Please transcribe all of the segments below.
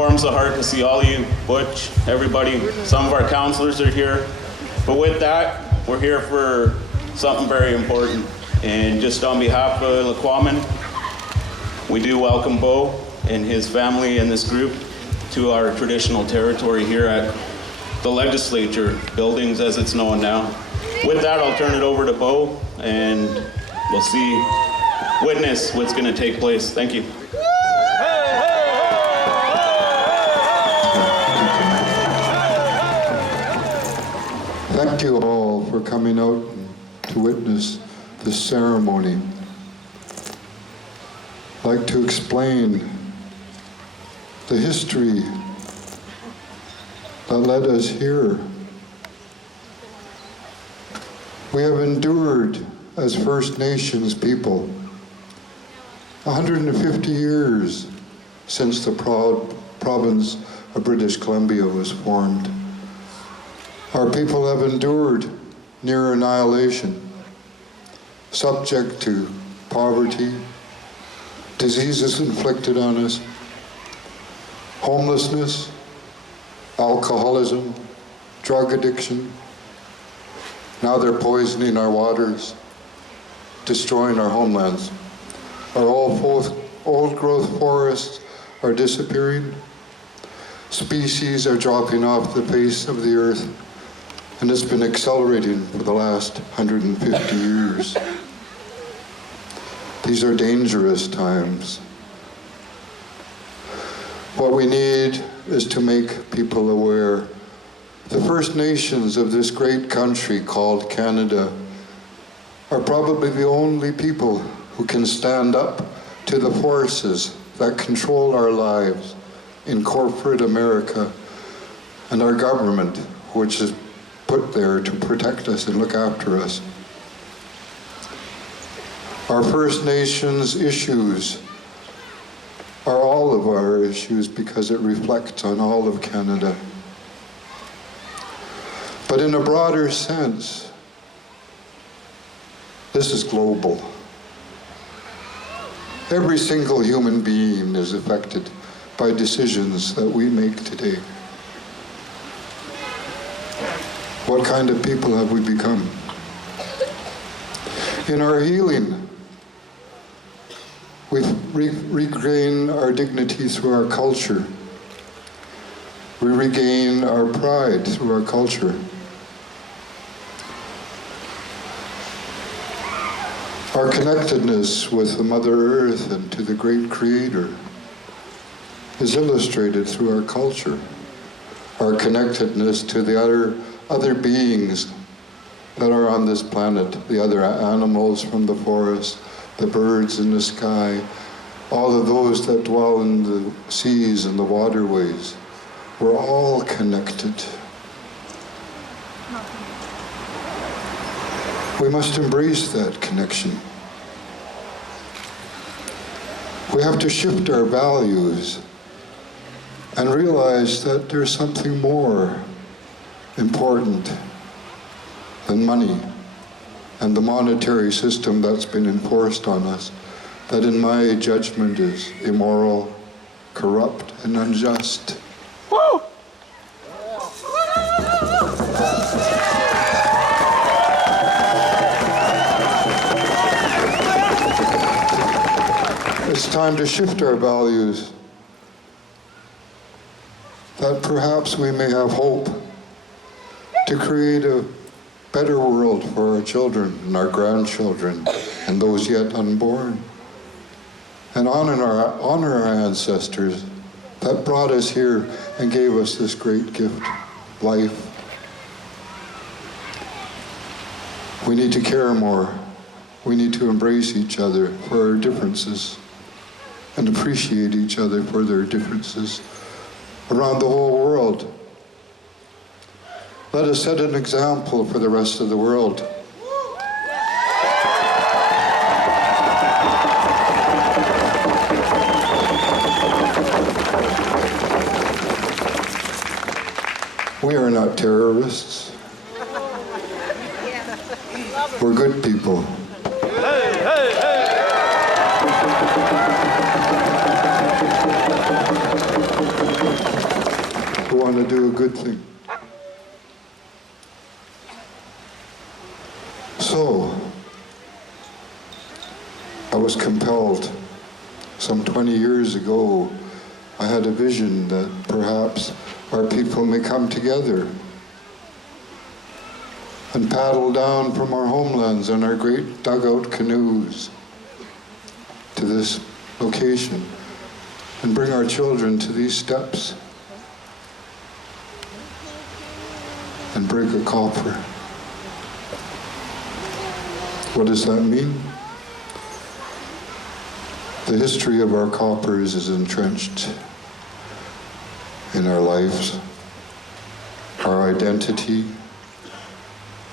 warms the heart to see all you, Butch, everybody. Some of our counselors are here. But with that, we're here for something very important. And just on behalf of Lequaman, we do welcome Beau and his family and this group to our traditional territory here at the legislature buildings, as it's known now. With that, I'll turn it over to Beau, and we'll witness what's going to take place. Thank you. Thank you all for coming out to witness this ceremony. I'd like to explain the history that led us here. We have endured as First Nations people 150 years since the province of British Columbia was formed. Our people have endured near annihilation, subject to poverty, diseases inflicted on us, homelessness, alcoholism, drug addiction. Now they're poisoning our waters, destroying our homelands. Our old-growth forests are disappearing. Species are dropping off the face of the earth, and it's been accelerating for the last 150 years. These are dangerous times. What we need is to make people aware. The First Nations of this great country called Canada are probably the only people who can stand up to the forces that control our lives in corporate America and our government, which is put there to protect us and look after us. Our First Nations issues are all of our issues because it reflects on all of Canada. But in a broader sense, this is global. Every single human being is affected by decisions that we make today. What kind of people have we become? In our healing, we regain our dignity through our culture. We regain our pride through our culture. Our connectedness with the Mother Earth and to the great Creator is illustrated through our culture. Our connectedness to the other beings that are on this planet, the other animals from the forest, the birds in the sky, all of those that dwell in the seas and the waterways. We're all connected. We must embrace that connection. We have to shift our values and realize that there's something more important than money and the monetary system that's been enforced on us, that in my judgment is immoral, corrupt, and unjust. Woo! It's time to shift our values, that perhaps we may have hope to create a better world for our children and our grandchildren and those yet unborn, and honor our ancestors that brought us here and gave us this great gift, life. We need to care more. We need to embrace each other for our differences and appreciate each other for their differences around the whole world. Let us set an example for the rest of the world. We are not terrorists. We're good people. Hey, hey, hey! want to do a good thing. So, I was compelled. Some 20 years ago, I had a vision that perhaps our people may come together and paddle down from our homelands in our great dugout canoes to this location and bring our children to these steps and break a copper. What does that mean? The history of our coppers is entrenched in our lives, our identity,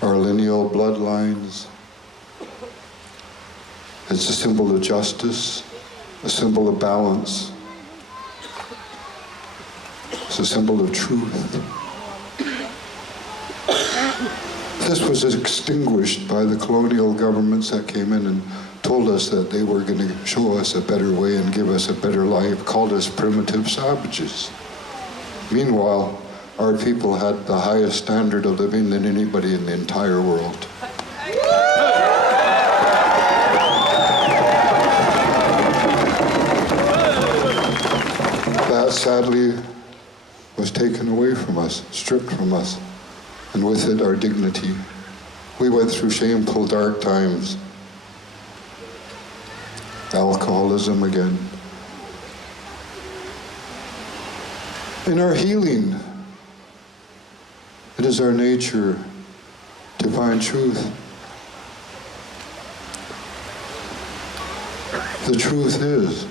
our lineal bloodlines. It's a symbol of justice, a symbol of balance. It's a symbol of truth. This was extinguished by the colonial governments that came in and told us that they were going to show us a better way and give us a better life, called us primitive savages. Meanwhile, our people had the highest standard of living than anybody in the entire world. That sadly was taken away from us, stripped from us, and with it our dignity. We went through shameful dark times. Alcoholism again. In our healing, it is our nature to find truth. The truth is,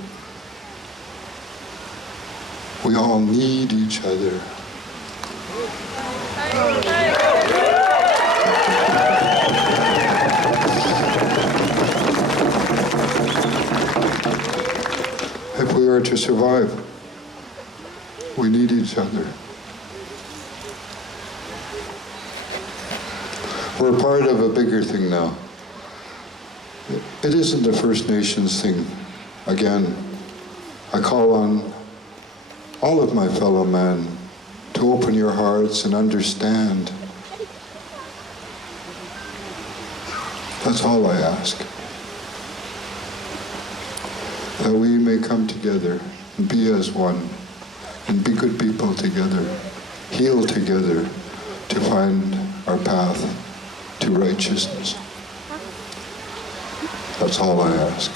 we all need each other. If we are to survive, we need each other. We're part of a bigger thing now. It isn't the First Nations thing. Again, I call on all of my fellow men to open your hearts and understand. That's all I ask. That we may come together and be as one and be good people together, heal together to find our path to righteousness. That's all I ask.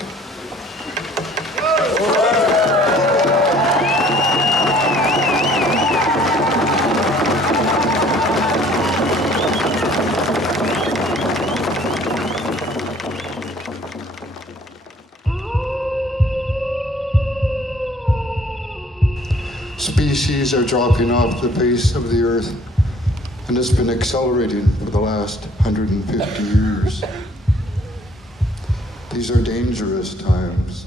Species are dropping off the face of the earth, and it's been accelerating for the last 150 years. These are dangerous times.